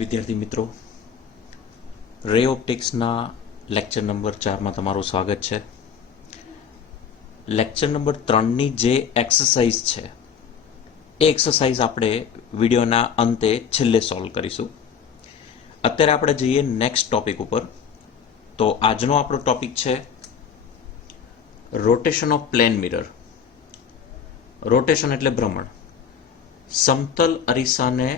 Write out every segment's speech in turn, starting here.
વિદ્યાર્થી મિત્રો, રે ઓપ્ટિક્સના લેક્ચર નંબર 4માં તમારું સ્વાગત છે. લેક્ચર નંબર 3ની જે એક્સરસાઇઝ છે એ એક્સરસાઇઝ આપણે વિડીયોના અંતે છેલ્લે સોલ્વ કરીશું. અત્યારે આપણે જઈએ નેક્સ્ટ ટોપિક ઉપર. તો આજનો આપણો ટોપિક છે rotation of plane mirror. Rotation એટલે ભ્રમણ. સમતલ અરીસાને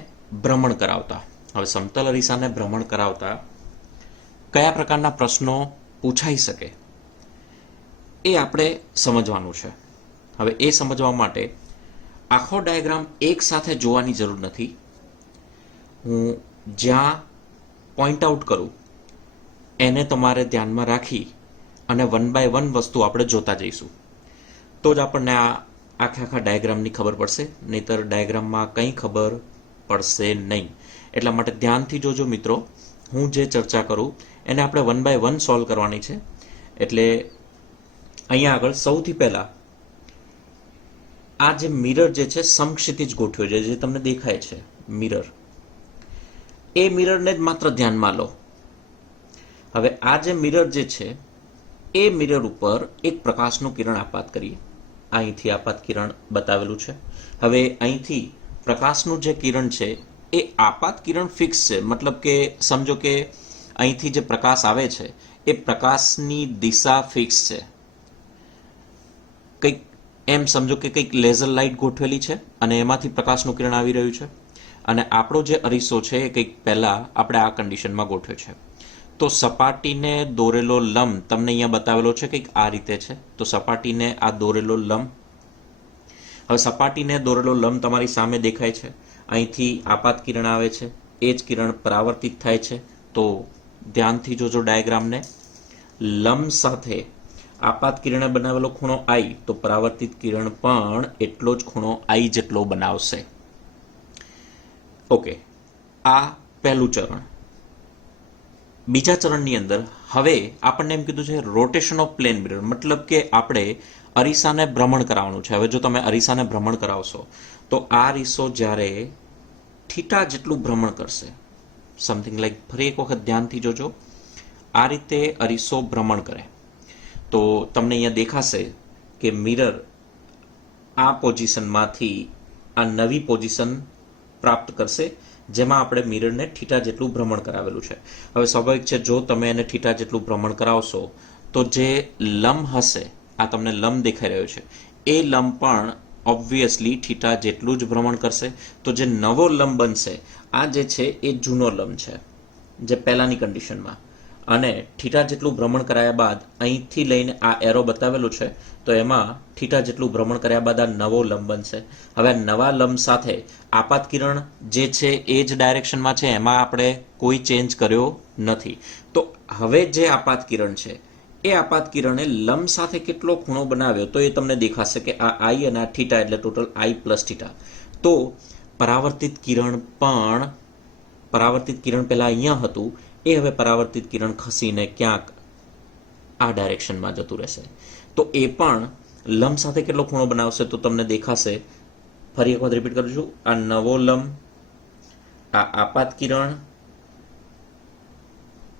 ભ્રમણ કરાવતા. હવે સમતલ અરીસાને ભ્રમણ કરાવતા કયા પ્રકારના પ્રશ્નો પૂછાઈ શકે એ આપણે સમજવાનું છે. હવે એ સમજવા માટે આખો ડાયાગ્રામ એક સાથે જોવાની જરૂર નથી. હું જ્યાં પોઈન્ટ આઉટ કરું એને તમારે ધ્યાનમાં રાખી અને 1 બાય 1 વસ્તુ આપણે જોતા જઈશું. તો જ આપણને આ આખા ડાયાગ્રામની ખબર પડશે, નહીતર ડાયાગ્રામમાં કંઈ ખબર પડશે નહીં. એટલા માટે ધ્યાનથી જોજો મિત્રો. હું જે ચર્ચા કરું એને આપણે 1 બાય 1 સોલ્વ કરવાની છે. એટલે અહીંયા આગળ સૌથી પહેલા આ જે મિરર જે છે સમક્ષિતિજ ગોઠવ્યો છે, જે તમને દેખાય છે મિરર, એ મિરરને જ માત્ર ધ્યાનમાં લો. હવે આ જે મિરર જે છે એ મિરર ઉપર એક પ્રકાશનું કિરણ આપાત કરીએ. અહીંથી આપાત કિરણ બતાવેલું છે. હવે અહીંથી પ્રકાશનું જે કિરણ છે એ આપાત કિરણ ફિક્સ છે. મતલબ કે સમજો કે અહીંથી જે પ્રકાશ આવે છે એ પ્રકાશની દિશા ફિક્સ છે. કંઈક એમ સમજો કે કંઈક લેઝર લાઇટ ગોઠવેલી છે અને એમાંથી પ્રકાશનું કિરણ આવી રહ્યું છે, અને આપણો જે અરીસો છે એ કંઈક પહેલા આપણે આ કન્ડિશનમાં ગોઠવ્યો છે. તો સપાટીને દોરેલો લંબ તમને અહીંયા બતાવેલો છે કંઈક આ રીતે છે. તો સપાટીને આ દોરેલો લંબ, હવે સપાટીને દોરેલો લંબ તમારી સામે દેખાય છે. અહીંથી આપાત કિરણ આવે છે, એ જ કિરણ પરાવર્તિત થાય છે. તો ધ્યાનથી જોજો ડાયાગ્રામને. લંબ સાથે આપાત કિરણે બનાવેલો ખૂણો I, તો પરાવર્તિત કિરણ પણ એટલો જ ખૂણો I જેટલો બનાવશે. ઓકે, આ પહેલું ચરણ. બીજા ચરણની અંદર હવે આપણને એમ કીધું છે રોટેશન ઓફ પ્લેન મિરર, મતલબ કે આપણે અરીસાને ભ્રમણ કરાવવાનું છે. હવે જો તમે અરીસાને ભ્રમણ કરાવશો તો આ અરીસો જ્યારે થીટા જેટલું ભ્રમણ કરશે, સમથિંગ લાઈક, ફરી એક વખત ધ્યાનથી જોજો, આ રીતે અરીસો ભ્રમણ કરે તો તમને અહીંયા દેખાશે કે મિરર આ પોઝિશનમાંથી આ નવી પોઝિશન પ્રાપ્ત કરશે, જેમાં આપણે મિરરને થીટા જેટલું ભ્રમણ કરાવેલું છે. હવે સ્વાભાવિક છે, જો તમે એને થીટા જેટલું ભ્રમણ કરાવશો તો જે લંબ હશે, આ તમને લંબ દેખાઈ રહ્યો છે, એ લંબ પણ ઓબ્વિયસલી થીટા જેટલું જ ભ્રમણ કરશે. તો જે નવો લંબ બનશે, આ જે છે એ જૂનો લંબ છે જે પહેલાની કન્ડિશનમાં, અને થીટા જેટલું ભ્રમણ કરાયા બાદ અહીંથી લઈને આ એરો બતાવેલું છે, તો એમાં થીટા જેટલું ભ્રમણ કર્યા બાદ આ નવો લંબ બનશે. હવે આ નવા લંબ સાથે આપાત કિરણ જે છે એ જ ડાયરેક્શનમાં છે, એમાં આપણે કોઈ ચેન્જ કર્યો નથી. તો હવે જે આપાત કિરણ છે એ આપાત કિરણે લંબ સાથે કેટલો ખૂણો બનાવ્યો તો એ તમને દેખાશે કે આ I અને આ થીટા એટલે ટોટલ I પ્લસ થીટા. તો પરાવર્તિત કિરણ પહેલા અહીંયા હતું, એ હવે પરાવર્તિત કિરણ ખસીને ક્યાંક આ ડાયરેક્શનમાં જતું રહેશે. તો એ પણ લંબ સાથે કેટલો ખૂણો બનાવશે તો તમને દેખાશે, ફરી એક વખત રિપીટ કરું છું, આ નવો લંબ, આ આપાત કિરણ,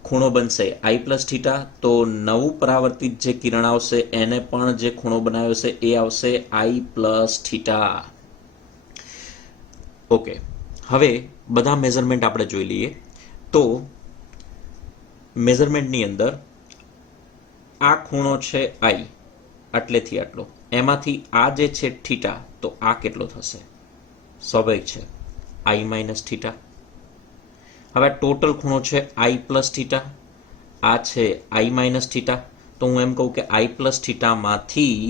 ખૂણો બનશે I પ્લસ થીટા. તો નવું પરાવર્તિત જે કિરણ આવશે એને પણ જે ખૂણો બનાવ્યો છે એ આવશે I પ્લસ થીટા. ઓકે, હવે બધા મેઝરમેન્ટ આપણે જોઈ લઈએ. તો મેઝરમેન્ટની અંદર આ ખૂણો છે I, આટલેથી આટલો, એમાંથી આ જે છે થીટા, તો આ કેટલો થશે? સ્વાભાવિક છે I માઇનસ થીટા. હવે ટોટલ ખૂણો છે I પ્લસ થીટા, આ છે I માઇનસ થીટા. તો હું એમ કહું કે I પ્લસ થીટામાંથી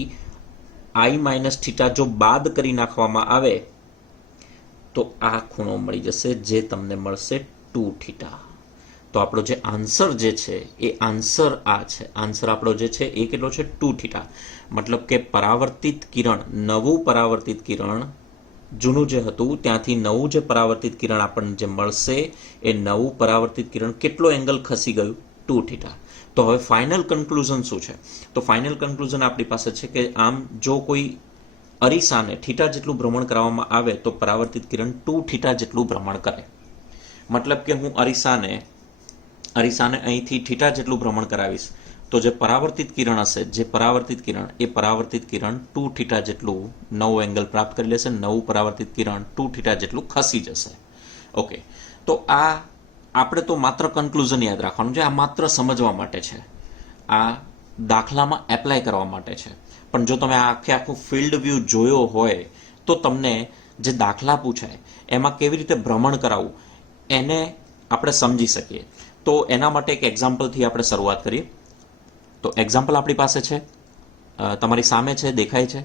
I માઇનસ થીટા જો બાદ કરી નાખવામાં આવે તો આ ખૂણો મળી જશે, જે તમને મળશે 2 થીટા. તો આપણો જે આન્સર જે છે એ આન્સર આ છે. આન્સર આપણો જે છે એ કેટલો છે? 2 થીટા. મતલબ કે પરાવર્તિત કિરણ, નવું પરાવર્તિત કિરણ, જૂનું જે હતું ત્યાંથી નવું જે પરાવર્તિત કિરણ આપણને જે મળશે એ નવું પરાવર્તિત કિરણ કેટલો એંગલ ખસી ગયું? 2 થીટા. તો હવે ફાઇનલ કન્ક્લુઝન શું છે? તો ફાઇનલ કન્ક્લુઝન આપણી પાસે છે કે આમ જો કોઈ અરીસાને થીટા જેટલું ભ્રમણ કરાવવામાં આવે તો પરાવર્તિત કિરણ 2 થીટા જેટલું ભ્રમણ કરે. મતલબ કે હું અરીસાને અહીંથી થીટા જેટલું ભ્રમણ કરાવીશ તો જે પરાવર્તિત કિરણ હશે, એ પરાવર્તિત કિરણ 2 થીટા જેટલું નવું એંગલ પ્રાપ્ત કરી લેશે. નવું પરાવર્તિત કિરણ 2 થીટા જેટલું ખસી જશે. ઓકે, તો આ આપણે તો માત્ર કન્ક્લુઝન યાદ રાખવાનું છે. આ માત્ર સમજવા માટે છે, આ દાખલામાં એપ્લાય કરવા માટે છે. પણ જો તમે આખું ફિલ્ડ વ્યૂ જોયો હોય તો તમને જે દાખલા પૂછાય એમાં કેવી રીતે ભ્રમણ કરાવવું એને આપણે સમજી શકીએ. તો એના માટે એક એક્ઝામ્પલથી આપણે શરૂઆત કરીએ. તો એક્ઝામ્પલ આપણી પાસે છે, તમારી સામે છે, દેખાય છે.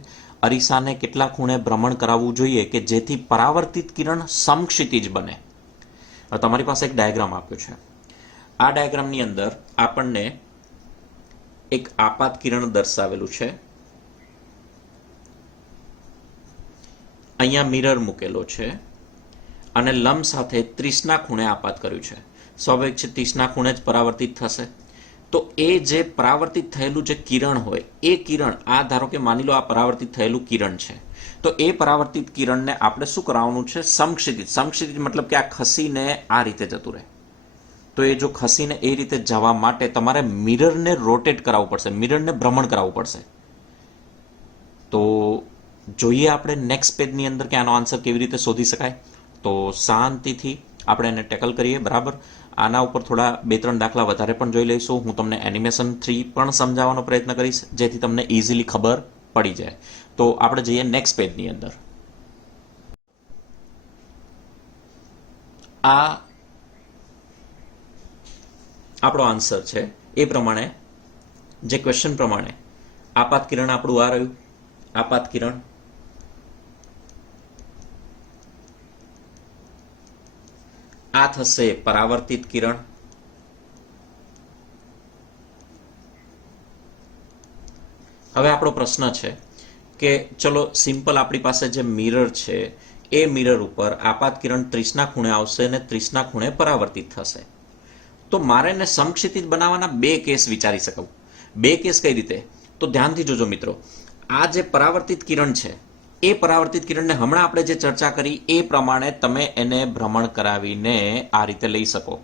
અરીસાને કેટલા ખૂણે ભ્રમણ કરાવવું જોઈએ કે જેથી પરાવર્તિત કિરણ સમક્ષિતિજ બને. તમારી પાસે એક ડાયાગ્રામ આપ્યો છે. આ ડાયાગ્રામની અંદર આપણને એક આપાત કિરણ દર્શાવેલું છે. અહીંયા મિરર મૂકેલો છે અને લંબ સાથે 30ના ખૂણે આપાત કર્યું છે. સ્વાભાવિક છે 30ના ખૂણે જ પરાવર્તિત થશે. તો એ જે પરાવર્તિત થયેલું જે કિરણ હોય એ કિરણ, આ ધારો કે માની લો આ પરાવર્તિત થયેલું કિરણ છે, તો એ પરાવર્તિત કિરણને આપણે શું કરાવવાનું છે? સમક્ષિતિજ. સમક્ષિતિજ મતલબ કે આ ખસીને આ રીતે જતું રહે. તો એ જો ખસીને એ રીતે જવા માટે તમારે મિરરને રોટેટ કરાવવું પડશે, મિરરને ભ્રમણ કરાવવું પડશે. તો જોઈએ આપણે નેક્સ્ટ પેજની અંદર કે આનો આન્સર કેવી રીતે શોધી શકાય. તો શાંતિથી આપણે એને ટેકલ કરીએ. બરાબર, આના ઉપર થોડા 2-3 દાખલા વધારે પણ જોઈ લઈશું. હું તમને એનિમેશન 3 પણ સમજાવવાનો પ્રયત્ન કરીશ જેથી તમને ઇઝીલી ખબર પડી જાય. તો આપણે જઈએ નેક્સ્ટ પેજની અંદર. આ આપણો આન્સર છે. એ પ્રમાણે જે ક્વેશ્ચન પ્રમાણે આપાત કિરણ આપણું આ રહ્યું. આપાત કિરણ આ થશે પરાવર્તિત કિરણ. હવે આપણો પ્રશ્ન છે કે ચલો સિમ્પલ આપણી પાસે જે મિરર છે એ મિરર ઉપર આપાત કિરણ 30ના ખૂણે આવશે અને 30ના ખૂણે પરાવર્તિત થશે. તો મારે એને સમક્ષિતિજ બનાવવાના 2 કેસ વિચારી શકું. 2 કેસ કઈ રીતે? તો ધ્યાનથી જોજો મિત્રો. આ જે પરાવર્તિત કિરણ છે એ પરાવર્તિત કિરણને હમણાં આપણે જે ચર્ચા કરી એ પ્રમાણે તમે એને ભ્રમણ કરાવીને આ રીતે લઈ શકો,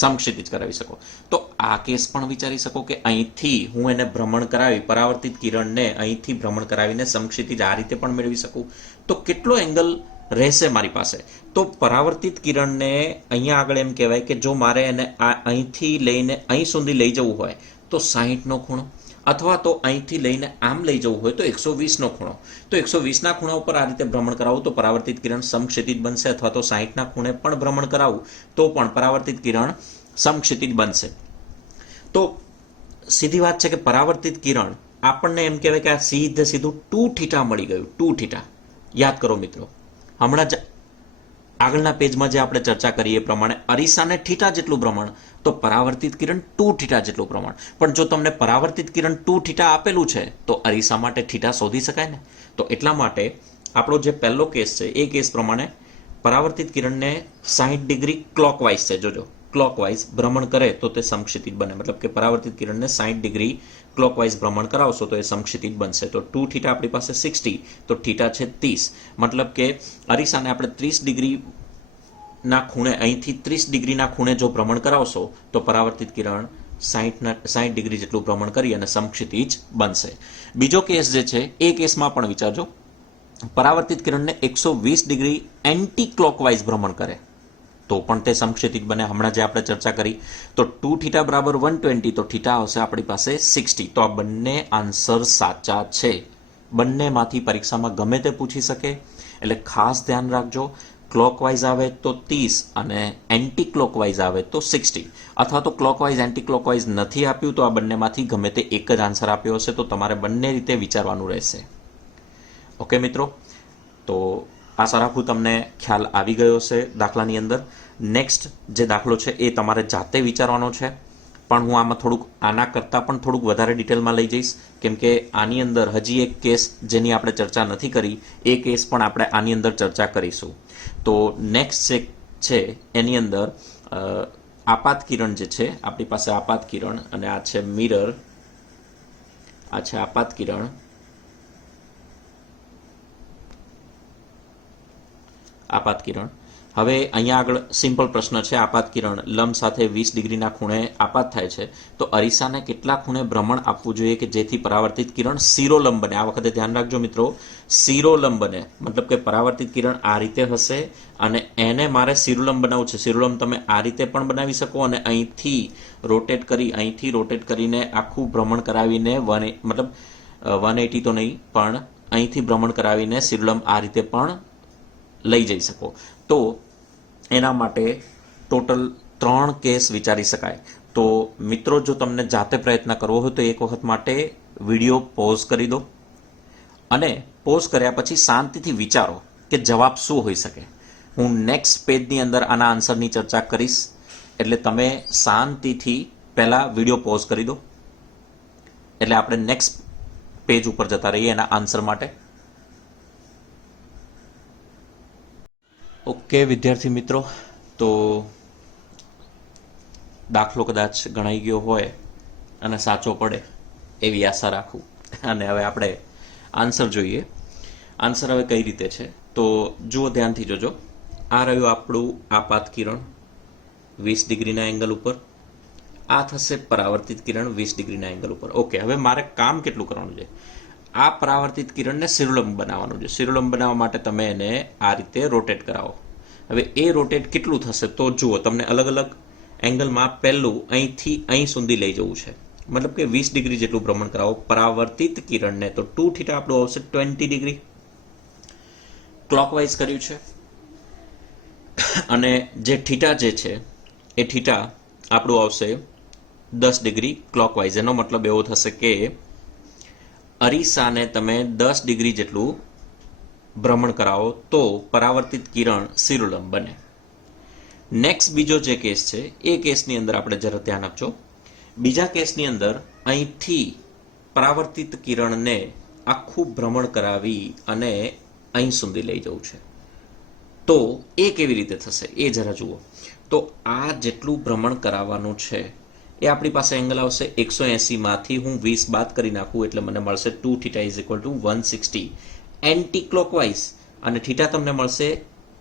સમક્ષિતિજ કરાવી શકો. તો આ કેસ પણ વિચારી શકો કે અહીંથી હું એને ભ્રમણ કરાવી, પરાવર્તિત કિરણને અહીંથી ભ્રમણ કરાવીને સમક્ષિતિજ આ રીતે પણ મેળવી શકું. તો કેટલો એંગલ રહેશે મારી પાસે? તો પરાવર્તિત કિરણને અહીંયા આગળ એમ કહેવાય કે જો મારે એને અહીંથી લઈને અહીં સુધી લઈ જવું હોય તો 60નો ખૂણો, અથવા તો અહીંથી લઈને આમ લઈ જવું હોય તો 120નો ખૂણો. તો 120ના ખૂણા ઉપર આ રીતે ભ્રમણ કરાવું તો પરાવર્તિત કિરણ સમક્ષિતિજ બનશે, અથવા તો 60ના ખૂણે પણ ભ્રમણ કરાવું તો પણ પરાવર્તિત કિરણ સમક્ષિતિજ બનશે. તો સીધી વાત છે કે પરાવર્તિત કિરણ આપણને એમ કહેવાય કે આ સીધું 2 થીટા મળી ગયું. 2 થીટા યાદ કરો મિત્રો. હમણાં જ આગળના પેજમાં જે આપણે ચર્ચા કરી એ પ્રમાણે અરીસાને થીટા જેટલું ભ્રમણ, તો પરાવર્તિત કિરણ 2 થીટા જેટલું ભ્રમણ. પણ જો તમને પરાવર્તિત કિરણ 2 થીટા આપેલું છે તો અરીસા માટે થીટા શોધી શકાય ને. તો એટલા માટે આપણો જે પહેલો કેસ છે એ કેસ પ્રમાણે પરાવર્તિત કિરણને 60 ડિગ્રી ક્લોકવાઇઝ છે, જોજો ક્લોકવાઇઝ ભ્રમણ કરે તો તે સમક્ષિતિજ બને. મતલબ કે પરાવર્તિત કિરણને 60 ડિગ્રી ક્લોકવાઇઝ ભ્રમણ કરાવશો તો એ સમક્ષિતિજ બનશે. તો 2 થીટા આપણી પાસે 60, તો થીટા છે 30. મતલબ કે અરીસાને આપણે 30 ડિગ્રીના ખૂણે, અહીંથી 30 ડિગ્રીના ખૂણે જો ભ્રમણ કરાવશો તો પરાવર્તિત કિરણ 60 ડિગ્રી જેટલું ભ્રમણ કરી અને સમક્ષિતિજ બનશે. બીજો કેસ જે છે એ કેસમાં પણ વિચારજો. પરાવર્તિત કિરણને 120 ડિગ્રી એન્ટી ક્લોકવાઇઝ ભ્રમણ કરે તો પણ તે સમક્ષિતિજ બને. હમણાં જે આપણે ચર્ચા કરી તો 2 થીટા બરાબર 120, તો થીટા આવશે આપણી પાસે 60. તો આ બંને આન્સર સાચા છે. બંનેમાંથી પરીક્ષામાં ગમે તે પૂછી શકે, એટલે ખાસ ધ્યાન રાખજો. ક્લોકવાઇઝ આવે તો 30 અને એન્ટી ક્લોકવાઇઝ આવે તો 60, અથવા તો ક્લોકવાઇઝ એન્ટી ક્લોકવાઇઝ નથી આપ્યું તો આ બંનેમાંથી ગમે તે એક જ આન્સર આપ્યો હશે. તો તમારે બંને રીતે વિચારવાનું રહેશે. ઓકે મિત્રો, તો આશા રાખું તમને ખ્યાલ આવી ગયો હશે દાખલાની અંદર. નેક્સ્ટ જે દાખલો છે એ તમારે જાતે વિચારવાનો છે, પણ હું આમાં થોડુંક આના કરતાં પણ થોડુંક વધારે ડિટેલમાં લઈ જઈશ, કેમ કે આની અંદર હજી એક કેસ જેની આપણે ચર્ચા નથી કરી એ કેસ પણ આપણે આની અંદર ચર્ચા કરીશું. તો નેક્સ્ટ જે છે એની અંદર આપાત કિરણ જે છે આપણી પાસે, આપાત કિરણ, અને આ છે મિરર, આ છે આપાત કિરણ. આપાત કિરણ. હવે અહીંયા આગળ સિમ્પલ પ્રશ્ન છે, આપાત કિરણ લંબ સાથે 20 ડિગ્રીના ખૂણે આપાત થાય છે તો અરીસાને કેટલા ખૂણે ભ્રમણ આપવું જોઈએ કે જેથી પરાવર્તિત કિરણ શિરોલંબ બને. આ વખતે ધ્યાન રાખજો મિત્રો, શિરોલંબ બને, મતલબ કે પરાવર્તિત કિરણ આ રીતે હશે અને એને મારે શિરોલંબ બનાવવું છે. શિરોલંબ તમે આ રીતે પણ બનાવી શકો અને અહીંથી રોટેટ કરીને આખું ભ્રમણ કરાવીને મતલબ 180 તો નહીં પણ અહીંથી ભ્રમણ કરાવીને શિરોલંબ આ રીતે પણ લઈ જઈ શકો. તો એના માટે ટોટલ 3 કેસ વિચારી શકાય. તો મિત્રો, જો તમને જાતે પ્રયત્ન કરવો હોય તો એક વખત માટે વિડીયો પોઝ કરી દો અને પોઝ કર્યા પછી શાંતિથી વિચારો કે જવાબ શું હોઈ શકે. હું નેક્સ્ટ પેજની અંદર આના આન્સરની ચર્ચા કરીશ, એટલે તમે શાંતિથી પહેલાં વિડીયો પોઝ કરી દો, એટલે આપણે નેક્સ્ટ પેજ ઉપર જતા રહીએ એના આન્સર માટે. ઓકે વિદ્યાર્થી મિત્રો, તો દાખલો કદાચ ગણાઈ ગયો હોય અને સાચો પડે એવી આશા રાખું. અને હવે આપણે આન્સર જોઈએ. આન્સર હવે કઈ રીતે છે તો જુઓ, ધ્યાનથી જોજો. આ રહ્યું આપણું આપાત કિરણ 20 ડિગ્રીના એંગલ ઉપર, આ થશે પરાવર્તિત કિરણ 20 ડિગ્રીના એંગલ ઉપર. ઓકે, હવે મારે કામ કેટલું કરવાનું છે? આ પરાવર્તિત કિરણને શિરોલંબ બનાવવાનું છે. શિરોલંબ બનાવવા માટે તમે એને આ રીતે રોટેટ કરાવો. હવે એ રોટેટ કેટલું થશે તો જુઓ, તમને અલગ અલગ એંગલમાં પહેલું અહીંથી અહીં સુધી લઈ જવું છે, મતલબ કે 20 ડિગ્રી જેટલું ભ્રમણ કરાવો પરાવર્તિત કિરણને. તો 2 થીટા આપણું આવશે 20 ડિગ્રી ક્લોકવાઇઝ કર્યું છે, અને જે થીટા જે છે એ થીટા આપણું આવશે 10 ડિગ્રી ક્લોકવાઇઝ. એનો મતલબ એવો થશે કે અરીસાને તમે 10 ડિગ્રી જેટલું ભ્રમણ કરાવો તો પરાવર્તિત કિરણ શિરોલંબ બને. નેક્સ્ટ બીજો જે કેસ છે એ કેસની અંદર આપણે જરા ધ્યાન આપજો. બીજા કેસની અંદર અહીંથી પરાવર્તિત કિરણને આખું ભ્રમણ કરાવી અને અહીં સુધી લઈ જવું છે. તો એ કેવી રીતે થશે એ જરા જુઓ. તો આ જેટલું ભ્રમણ કરાવવાનું છે એ આપણી પાસે એંગલ આવશે 180 માંથી હું 20 બાદ કરી નાખું એટલે મને મળશે 2 theta is equal two 160 anti clockwise, અને થીટા તમને મળશે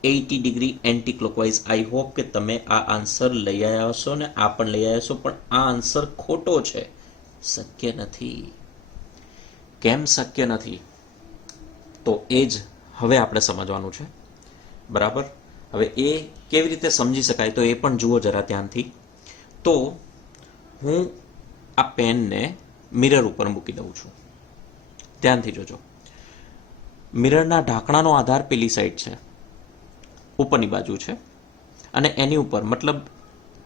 80 degree anti clockwise. I hope કે તમે આ આન્સર લઈ આવ્યા હશો ને આ પણ લઈ આવ્યા છો, પણ આ આન્સર ખોટો છે. શક્ય નથી. કેમ શક્ય નથી? તો એ જ હવે આપણે સમજવાનું છે, બરાબર. હવે એ કેવી રીતે સમજી શકાય તો એ પણ જુઓ જરા ધ્યાનથી. તો હું આ પેનને મિરર ઉપર મૂકી દઉં છું, ધ્યાનથી જોજો. મિરરના ઢાંકણાનો આધાર પેલી સાઈડ છે, ઉપરની બાજુ છે, અને એની ઉપર મતલબ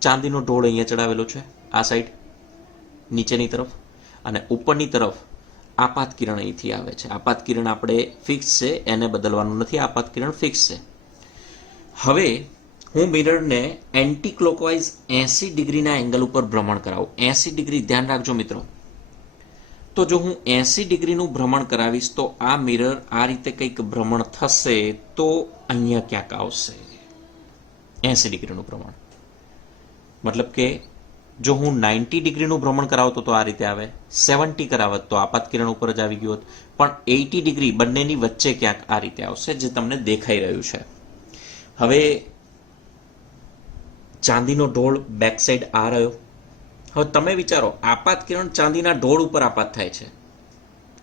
ચાંદીનો ઢોળ અહીંયા ચડાવેલો છે આ સાઈડ નીચેની તરફ, અને ઉપરની તરફ આપાત કિરણ અહીંથી આવે છે. આપાત કિરણ આપણે ફિક્સ છે, એને બદલવાનું નથી. આપાત કિરણ ફિક્સ છે. હવે હું મિરરને એન્ટી ક્લોકવાઇઝ 80 ડિગ્રીના એંગલ ઉપર ભ્રમણ કરાવું. 80 ડિગ્રી ધ્યાન રાખજો મિત્રો. તો જો હું 80 ડિગ્રીનું ભ્રમણ કરાવીશ તો આ મિરર આ રીતે કંઈક ભ્રમણ થશે તો અહીંયા ક્યાંક આવશે 80 ડિગ્રીનું ભ્રમણ. મતલબ કે જો હું 90 ડિગ્રીનું ભ્રમણ કરાવતો તો આ રીતે આવે, 70 કરાવત તો આપાત કિરણ ઉપર જ આવી ગયું હોત, પણ 80 ડિગ્રી બંનેની વચ્ચે ક્યાંક આ રીતે આવશે જે તમને દેખાઈ રહ્યું છે. હવે ચાંદીનો ઢોળ બેક સાઈડ આ રહ્યો. હવે તમે વિચારો, આપાત કિરણ ચાંદીના ઢોળ ઉપર આપાત થાય છે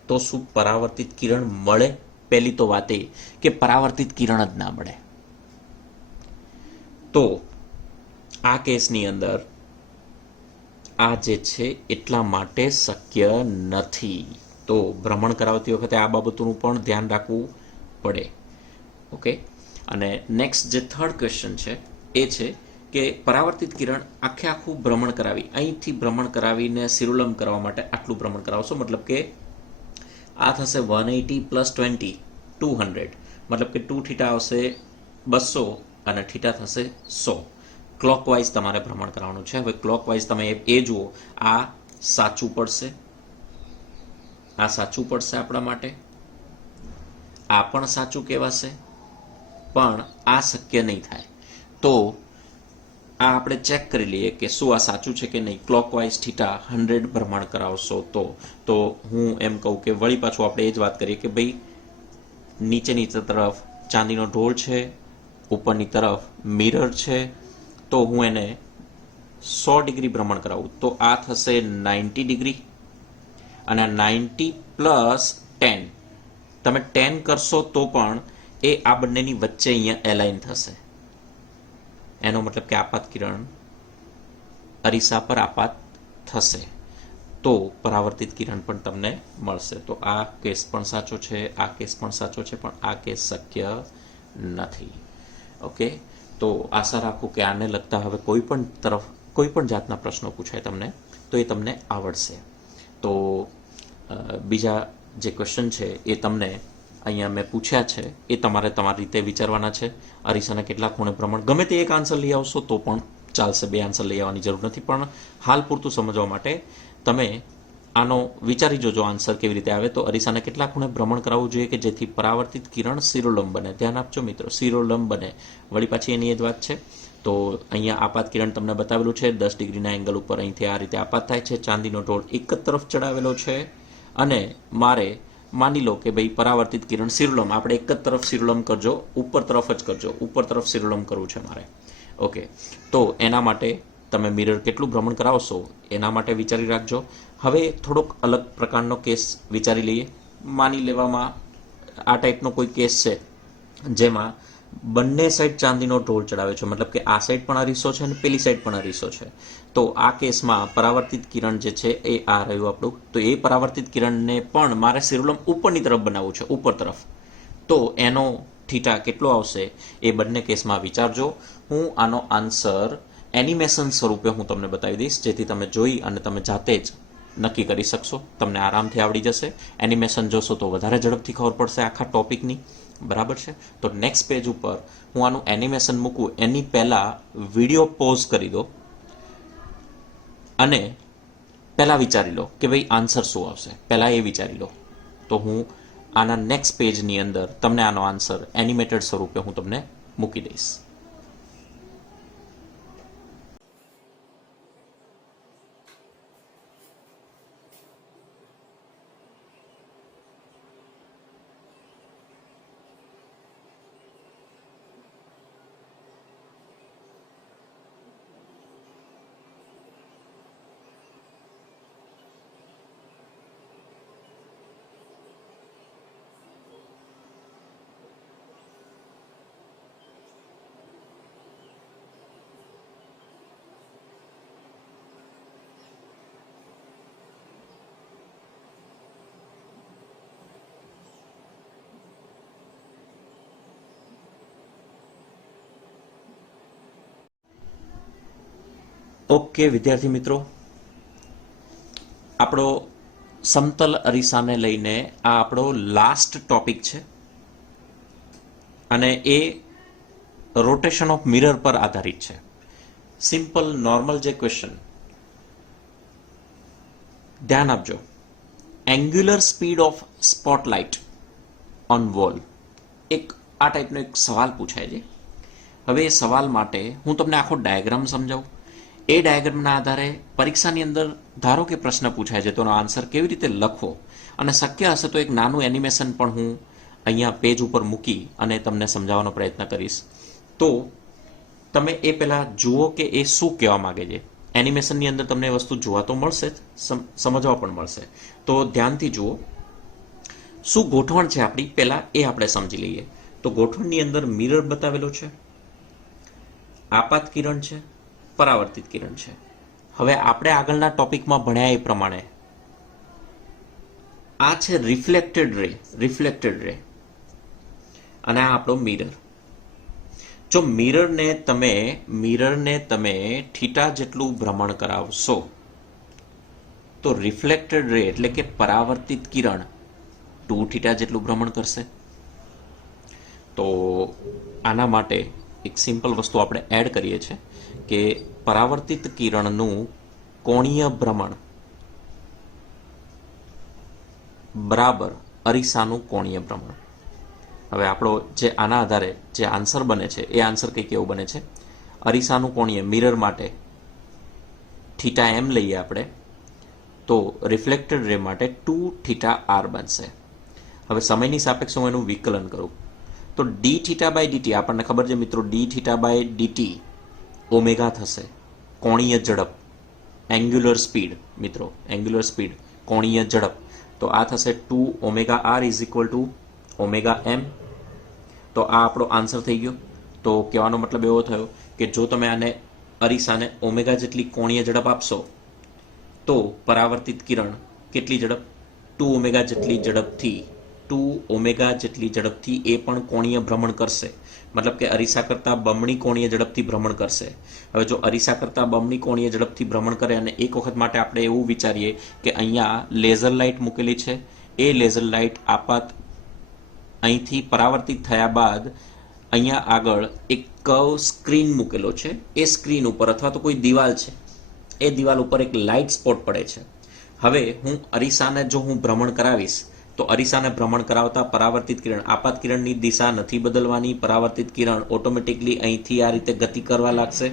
તો શું પરાવર્તિત કિરણ મળે? પહેલી તો વાત એ કે પરાવર્તિત કિરણ જ ના મળે. તો આ કેસની અંદર આ જે છે એટલા માટે શક્ય નથી. તો ભ્રમણ કરાવતી વખતે આ બાબતોનું પણ ધ્યાન રાખવું પડે. ઓકે, અને નેક્સ્ટ જે થર્ડ ક્વેશ્ચન છે એ છે કે પરાવર્તિત કિરણ આખું ભ્રમણ કરાવી, અહીંથી ભ્રમણ કરાવીને શિરોલંબ કરવા માટે આટલું ભ્રમણ કરાવશો, મતલબ કે આ થશે 180 પ્લસ 20 200, મતલબ કે 2 થીટા આવશે 200 અને થીટા થશે 100. ક્લોકવાઇઝ તમારે ભ્રમણ કરવાનું છે. હવે ક્લોકવાઇઝ તમે એ જુઓ, આ સાચું પડશે, આ સાચું પડશે આપણા માટે, આ પણ સાચું કહેવાશે, પણ આ શક્ય નહીં થાય. તો આ આપણે ચેક કરી લઈએ કે શું આ સાચું છે કે નહીં. ક્લોકવાઇઝ થીટા 100 ભ્રમણ કરાવશો તો હું એમ કહું કે વળી પાછું આપણે એ જ વાત કરીએ કે ભાઈ નીચેની તરફ ચાંદીનો ઢોળ છે, ઉપરની તરફ મિરર છે તો હું એને 100 ડિગ્રી ભ્રમણ કરાવું તો આ થશે 90 ડિગ્રી અને 90 પ્લસ 10 તમે 10 કરશો તો પણ એ આ બંનેની વચ્ચે અહીંયા એલાઇન થશે. એનો મતલબ કે આપાત કિરણ અરીસા પર આપાત થશે તો પરાવર્તિત કિરણ પણ તમને મળશે. તો આ કેસ પણ સાચો છે, આ કેસ પણ સાચો છે, પણ આ કેસ શક્ય નથી. ઓકે, તો આશા રાખું કે આને લગતા હવે કોઈ પણ જાતના પ્રશ્નો પૂછાય તમને તો એ તમને આવડશે. તો બીજા જે ક્વેશ્ચન છે એ તમને અહીંયા મેં પૂછ્યા છે એ તમારે તમારી રીતે વિચારવાના છે. અરીસાના કેટલા ખૂણે ભ્રમણ, ગમે તે એક આન્સર લઈ આવશો તો પણ ચાલશે, બે આન્સર લઈ આવવાની જરૂર નથી. પણ હાલ પૂરતું સમજવા માટે તમે આનો વિચારી જોજો આન્સર કેવી રીતે આવે. તો અરીસાને કેટલા ખૂણે ભ્રમણ કરાવવું જોઈએ કે જેથી પરાવર્તિત કિરણ શિરોલંબ બને. ધ્યાન આપજો મિત્રો, શિરોલંબ બને. વળી પાછી એની એ જ વાત છે. તો અહીંયા આપાત કિરણ તમને બતાવેલું છે 10 ડિગ્રીના એંગલ ઉપર અહીંથી આ રીતે આપાત થાય છે. ચાંદીનો ઢોળ એક જ તરફ ચડાવેલો છે અને મારે માની લો કે ભાઈ પરાવર્તિત કિરણ શિરોલંબ, આપણે એક જ તરફ શિરોલંબ કરજો, ઉપર તરફ જ કરજો, ઉપર તરફ શિરોલંબ કરવું છે મારે. ઓકે, તો એના માટે તમે મિરર કેટલું ભ્રમણ કરાવશો એના માટે વિચારી રાખજો. હવે થોડોક અલગ પ્રકારનો કેસ વિચારી લઈએ. માની લેવામાં આ ટાઈપનો કોઈ કેસ છે જેમાં બંને સાઈડ ચાંદીનો ઢોળ ચડાવે છે, મતલબ કે આ સાઈડ પણ અરીસો છે અને પેલી સાઈડ પણ અરીસો છે. તો આ કેસમાં પરાવર્તિત કિરણ જે છે એ આ રહ્યું આપણું. તો એ પરાવર્તિત કિરણને પણ મારે શિરોલંબ ઉપરની તરફ બનાવવું છે, ઉપર તરફ. તો એનો થીટા કેટલો આવશે એ બંને કેસમાં વિચારજો. હું આનો આન્સર એનિમેશન સ્વરૂપે હું તમને બતાવી દઈશ જેથી તમે જોઈ અને તમે જાતે જ નક્કી કરી શકશો, તમને આરામથી આવડી જશે. એનિમેશન જોશો તો વધારે ઝડપથી ખબર પડશે આખા ટોપિકની, બરાબર છે. તો નેક્સ્ટ પેજ ઉપર હું આનું એનિમેશન મૂકું એની પહેલાં વિડીયો પોઝ કરી દો અને પહેલાં વિચારી લો કે ભાઈ આન્સર શું આવશે, પહેલાં એ વિચારી લો. તો હું આના નેક્સ્ટ પેજની અંદર તમને આનો આન્સર એનિમેટેડ સ્વરૂપે હું તમને મૂકી દઈશ. ઓકે વિદ્યાર્થી મિત્રો, આપણો સમતલ અરીસાને લઈને આ આપણો લાસ્ટ ટોપિક છે અને એ રોટેશન ઓફ મિરર પર આધારિત છે. સિમ્પલ નોર્મલ જે ક્વેશ્ચન, ધ્યાન આપજો. Angular speed of spotlight on wall, એક આ ટાઈપનો એક સવાલ પૂછાય છે. હવે એ સવાલ માટે હું તમને આખો ડાયાગ્રામ સમજાવું. એ ડાયાગ્રામના આધારે પરીક્ષાની અંદર ધારો કે પ્રશ્ન પૂછાય છે તો એનો આન્સર કેવી રીતે લખવો, અને શક્ય હશે તો એક નાનું એનિમેશન પણ હું અહીંયા પેજ ઉપર મૂકી અને તમને સમજાવવાનો પ્રયત્ન કરીશ. તો તમે એ પહેલાં જુઓ કે એ શું કહેવા માગે છે. એનિમેશનની અંદર તમને એ વસ્તુ જોવા તો મળશે જ, સમજવા પણ મળશે. તો ધ્યાનથી જુઓ. શું ગોઠવણ છે આપણી પહેલાં એ આપણે સમજી લઈએ. તો ગોઠવણની અંદર મિરર બતાવેલો છે, આપાત કિરણ છે, પરાવર્તિત કિરણ છે. હવે આપણે આગળના ટોપિકમાં ભણ્યા એ પ્રમાણે આ છે રિફ્લેક્ટેડ રે અને આ આપણો મિરર. જો મિરરને તમે થીટા જેટલું ભ્રમણ કરાવશો તો રિફ્લેક્ટેડ રે એટલે કે પરાવર્તિત કિરણ 2 થીટા જેટલું ભ્રમણ કરશે. તો આના માટે એક સિમ્પલ વસ્તુ આપણે એડ કરીએ છીએ કે પરાવર્તિત કિરણનું કોણીય ભ્રમણ બરાબર અરીસાનું કોણીય ભ્રમણ. હવે આપણો જે આના આધારે જે આન્સર બને છે એ આન્સર કંઈક એવું બને છે. અરીસાનું કોણીય મિરર માટે થીટા એમ લઈએ આપણે તો રિફ્લેક્ટેડ રે માટે 2 થીટા આર બનશે. હવે સમયની સાપેક્ષે હું એનું વિકલન કરું તો ડી થીટા બાય ડીટી આપણને ખબર છે મિત્રો, d theta by dt omega થશે, કોણીય ઝડપ, એંગ્યુલર સ્પીડ મિત્રો, એંગ્યુલર સ્પીડ કોણીય ઝડપ, તો આ થશે 2 omega R is equal to omega M. તો આ આપણો આન્સર થઈ ગયો. તો કહેવાનો મતલબ એવો થયો કે જો તમે આને અરીસાને ઓમેગા જેટલી કોણીય ઝડપ આપશો તો પરાવર્તિત કિરણ કેટલી ઝડપ, 2 ઓમેગા જેટલી ઝડપથી, 2 ઓમેગા જેટલી ઝડપથી એ પણ કોણીય ભ્રમણ કરશે. મતલબ કે અરીસા કરતાં બમણી કોણીય ઝડપથી ભ્રમણ કરશે. હવે જો અરીસા કરતાં બમણી કોણીય ઝડપથી ભ્રમણ કરે અને એક વખત માટે આપણે એવું વિચારીએ કે અહીંયા લેઝર લાઇટ મૂકેલી છે, એ લેઝર લાઇટ આપાત અહીંથી પરાવર્તિત થયા બાદ અહીંયા આગળ એક કર્વ સ્ક્રીન મૂકેલો છે, એ સ્ક્રીન ઉપર અથવા તો કોઈ દિવાલ છે, એ દિવાલ ઉપર એક લાઇટ સ્પોટ પડે છે. હવે હું અરીસાને જો હું ભ્રમણ કરાવીશ તો અરીસાને ભ્રમણ કરાવતા પરાવર્તિત કિરણ, આપાત કિરણની દિશા નથી બદલવાની, પરાવર્તિત કિરણ ઓટોમેટિકલી અહીંથી આ રીતે ગતિ કરવા લાગશે.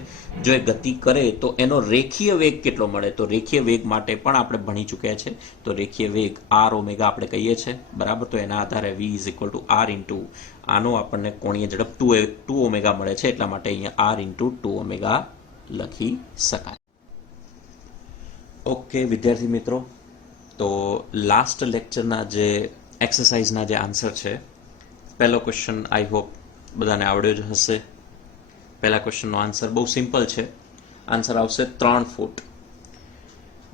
જો એ ગતિ કરે તો એનો રેખીય વેગ કેટલો મળે, તો રેખીય વેગ માટે પણ આપણે ભણી ચૂક્યા છે. તો રેખીય વેગ આર ઓમેગા આપણે કહીએ છીએ, બરાબર. તો એના આધારે v is equal to r into આનો આપણને કોણીય ઝડપ 2 ઓમેગા મળે છે, એટલા માટે અહીંયા આર ઇન્ટુ 2 ઓમેગા લખી શકાય. ઓકે વિદ્યાર્થી મિત્રો, તો લાસ્ટ લેક્ચરના જે એક્સરસાઇઝના જે આન્સર છે, પહેલો ક્વેશ્ચન આઈ હોપ બધાને આવડ્યો જ હશે. પહેલા ક્વેશ્ચનનો આન્સર બહુ સિમ્પલ છે, આન્સર આવશે 3 ફૂટ.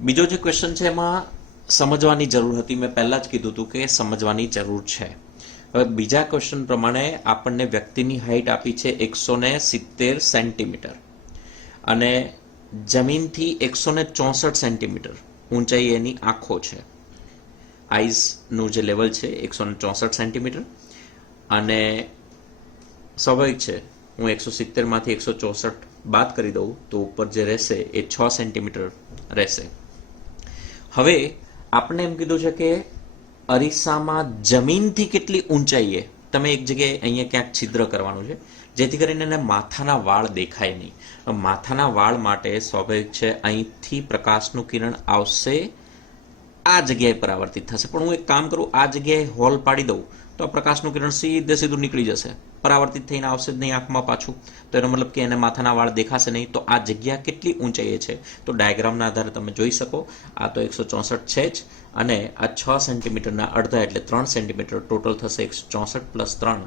બીજો જે ક્વેશ્ચન છે એમાં સમજવાની જરૂર હતી, મેં પહેલાં જ કીધું હતું કે સમજવાની જરૂર છે. હવે બીજા ક્વેશ્ચન પ્રમાણે આપણને વ્યક્તિની હાઇટ આપી છે 170 સેન્ટીમીટર અને જમીનથી 164 સેન્ટીમીટર ઊંચાઈ એની આંખો છે. આઈઝનું જે લેવલ છે 164 સેન્ટીમીટર અને સ્વાભાવિક છે હું 170માંથી 164 બાદ કરી દઉં તો ઉપર જે રહેશે એ 6 સેન્ટીમીટર રહેશે. હવે આપણે એમ કીધું છે કે અરીસામાં જમીનથી કેટલી ઊંચાઈએ તમે એક જગ્યાએ અહીંયા ક્યાંક છિદ્ર કરવાનું છે જેથી કરીને એને માથાના વાળ દેખાય નહીં. માથાના વાળ માટે સ્વાભાવિક છે અહીંથી પ્રકાશનું કિરણ આવશે, આ જગ્યાએ પરાવર્તિત થશે. પણ હું એક કામ કરું, આ જગ્યાએ હોલ પાડી દઉં તો આ પ્રકાશનું કિરણ સીધું નીકળી જશે, પરાવર્તિત થઈને આવશે જ નહીં આંખમાં પાછું. તો એનો મતલબ કે એને માથાના વાળ દેખાશે નહીં. તો આ જગ્યા કેટલી ઊંચાઈએ છે તો ડાયાગ્રામના આધારે તમે જોઈ શકો. આ તો 164 છે જ અને આ 6 સેન્ટીમીટરના અડધા એટલે 3 સેન્ટીમીટર, ટોટલ થશે 164 પ્લસ 3,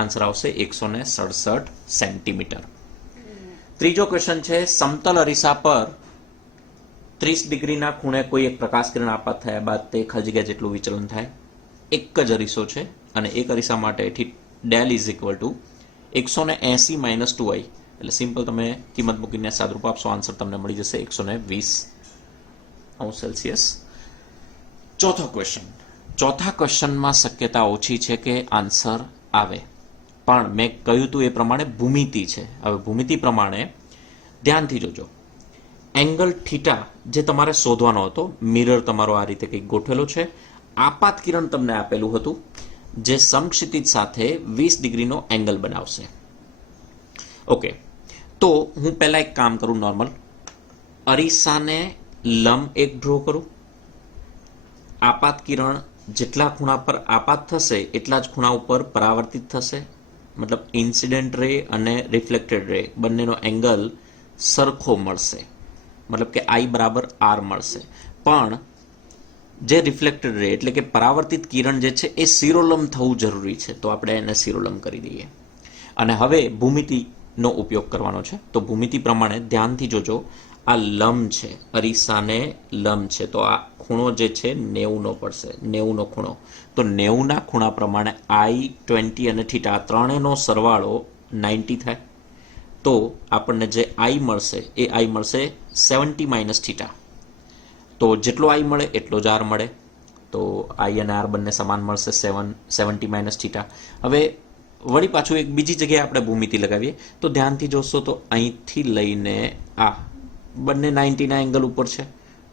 આન્સર આવશે 167 સેન્ટીમીટર. ત્રીજો ક્વેશ્ચન છે, સમતલ અરીસા પર 30 ડિગ્રીના ખૂણે કોઈ એક પ્રકાશ કિરણ આપાત થયા બાદ તે ખાલી જગ્યા જેટલું વિચલન થાય. એક જ અરીસો છે અને એક અરીસા માટે del is equal two 180 minus 2i, એટલે સિમ્પલ તમે કિંમત મૂકીને સાદરૂપ આપશો, આન્સર તમને મળી જશે 120°C. ચોથો ક્વેશ્ચન, ચોથા ક્વેશ્ચનમાં શક્યતા ઓછી છે કે આન્સર આવે, પણ મેં કહ્યું હતું એ પ્રમાણે ભૂમિતિ છે. હવે ભૂમિતિ પ્રમાણે ધ્યાનથી જોજો, એંગલ થીટા જે તમારે શોધવાનો હતો, મિરર તમારો આ રીતે કંઈક ગોઠવેલો છે, આપાત કિરણ તમને આપેલું હતું જે સમક્ષિતિજ સાથે 20 ડિગ્રીનો એંગલ બનાવશે. ઓકે, તો હું પહેલા એક કામ કરું, નોર્મલ અરીસાને લંબ એક ડ્રો કરું, આપાત કિરણ જેટલા ખૂણા પર આપાત થશે એટલા જ ખૂણા ઉપર પરાવર્તિત થશે. મતલબ ઇન્સિડન્ટ રે અને રિફ્લેક્ટેડ રે બંનેનો એંગલ સરખો મળશે, મતલબ કે I બરાબર R મળશે. પણ જે રિફ્લેક્ટેડ રે એટલે કે પરાવર્તિત કિરણ જે છે એ શિરોલંબ થવું જરૂરી છે, તો આપણે એને શિરોલંબ કરી દઈએ. અને હવે ભૂમિતિનો ઉપયોગ કરવાનો છે. તો ભૂમિતિ પ્રમાણે ધ્યાનથી જોજો, આ લંબ છે, અરીસાને લંબ છે, તો આ ખૂણો જે છે 90નો પડશે, 90નો ખૂણો. તો 90ના ખૂણા પ્રમાણે I20 અને થીટા ત્રણેયનો સરવાળો 90 થાય. તો આપણને જે I મળશે એ I મળશે 70 માઇનસ થીટા. તો જેટલો I મળે એટલો જ R મળે. તો I અને R બંને સમાન મળશે, 70 માઇનસ થીટા. હવે વળી પાછું એક બીજી જગ્યાએ આપણે ભૂમિતિ લગાવીએ તો ધ્યાનથી જોશો તો અહીંથી લઈને આ બંને 90ના એંગલ ઉપર છે.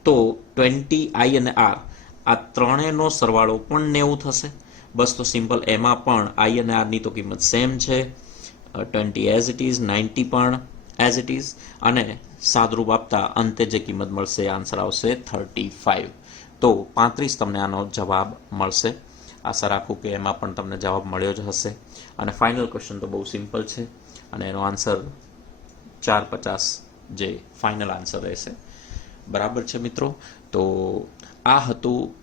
તો 20 I અને R આ ત્રણેયનો સરવાળો પણ 90 થશે. બસ તો સિમ્પલ, એમાં પણ I અને R ની તો કિંમત સેમ છે, 20 એઝ ઇટ ઇઝ, 90 પણ એઝ ઇટ ઇઝ, અને સાદરૂપ આપતા અંતે જે કિંમત મળશે આન્સર આવશે 35. તો 35 તમને આનો જવાબ મળશે. આશા રાખું કે એમાં પણ તમને જવાબ મળ્યો જ હશે. અને ફાઇનલ ક્વેશ્ચન તો બહુ સિમ્પલ છે અને એનો આન્સર 450 જે ફાઇનલ આન્સર રહેશે. બરાબર છે મિત્રો? તો આ હતું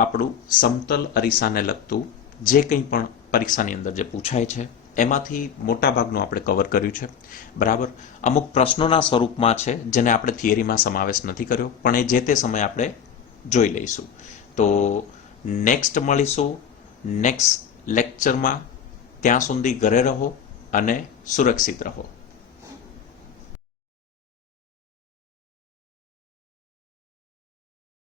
આપણું સમતલ અરીસાને લગતું જે કંઈ પણ પરીક્ષાની અંદર જે પૂછાય છે એમાંથી મોટાભાગનું આપણે કવર કર્યું છે. બરાબર, અમુક પ્રશ્નોના સ્વરૂપમાં છે જેને આપણે થિયરીમાં સમાવેશ નથી કર્યો, પણ એ જે તે સમયે આપણે જોઈ લઈશું. તો નેક્સ્ટ મળીશું નેક્સ્ટ લેક્ચરમાં. ત્યાં સુધી ઘરે રહો અને સુરક્ષિત રહો.